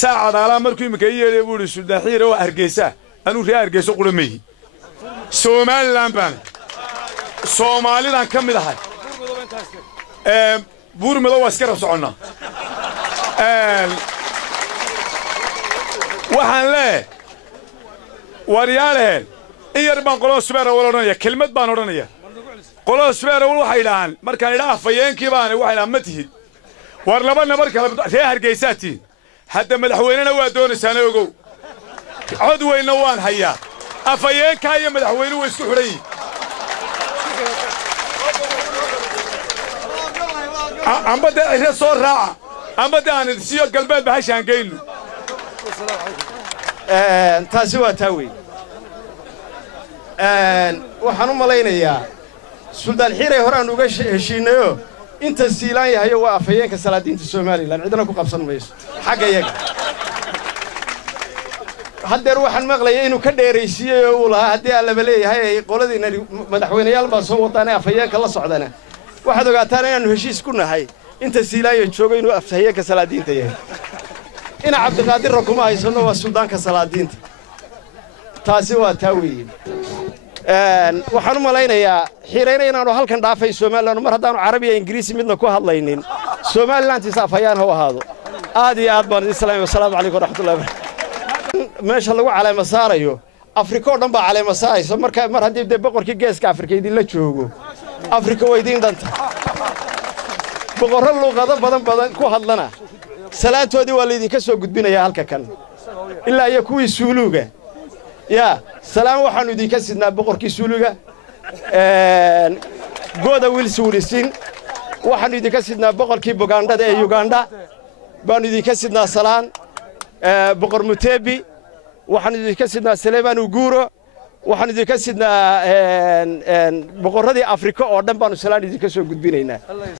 saacad ala markuu imika yeelay buu Suldaan Xiire oo Hargeysa anu reer Hargeysa qulamay Somaliland baan Soomaaliland kamid ahay buurmado waa iska rabsocona waxaan leeyahay wariyaalehen in yar baan qolo subeer oranaya kelmad baan oranaya qolo subeer waxay dhahan markaan idhaa fayeenkii baan waxay dhahan ma tihid war laba nabar kala reer Hargeysatiin hadda madaxweynena waa doonaysaan ogow cod weyna waan hayaa afayeenka iyo madaxweynuhu way isku xidhay amba da soo raaca amba daan siyo galbeed bahashan geeyno taasi waa taawi waxaan u malaynayaa Suldaan Xiire horaan uga heshiinayo inta siilaan yahay waa afayeenka salaadiinta Soomaaliland cidna ku qabsan mayso xagga yaga haddeer waxaan maqlayay inuu ka dheeraysiiyay oo lahaa hadii alla leeyahay qoladiina madaxweynayaal baa soo wadaan afayeenka la socdana waxaad ogaataan inaanu heshiis ku nahay inta siilaan joogo inuu afayeenka salaadiinta yahay ina Cabdiqaadir rakuma haysano waa suldaanka salaadiinta taasi waa taawiin waxaan u malaynayaa Xiire inaanu halkan dhaafay Soomaaliland mar haddaanu Carabi iyo Ingiriisi midna ku hadlaynin Soomaaliland isafayaan ha ahaado aad iyo aad baan islaam wassalaamu alaykum waraxmatullaahi meesha lagu caleema saarayo Afrika oo dhan baa caleema saarayso mar haddii boqorkii geeska Afrika idin la joogo Afrika way idin dhanta boqorro luqado badan ku hadlana salaantoodii waa la idin ka soo gudbinayaa halka kan ilaa iyo kuwii suuluga يا سلام وحنو دي كسدنا بقركي سولوغا غودا ويلسوريسين وحنو دي كسدنا بقركي بوغاندا دي يوغاندا بانو دي كسدنا سلام بقر متابي وحنو دي كسدنا سليمان وغورو وحنو دي كسدنا بقردي افريكا oo dhan baanu salaam idin ka soo gudbinaynaa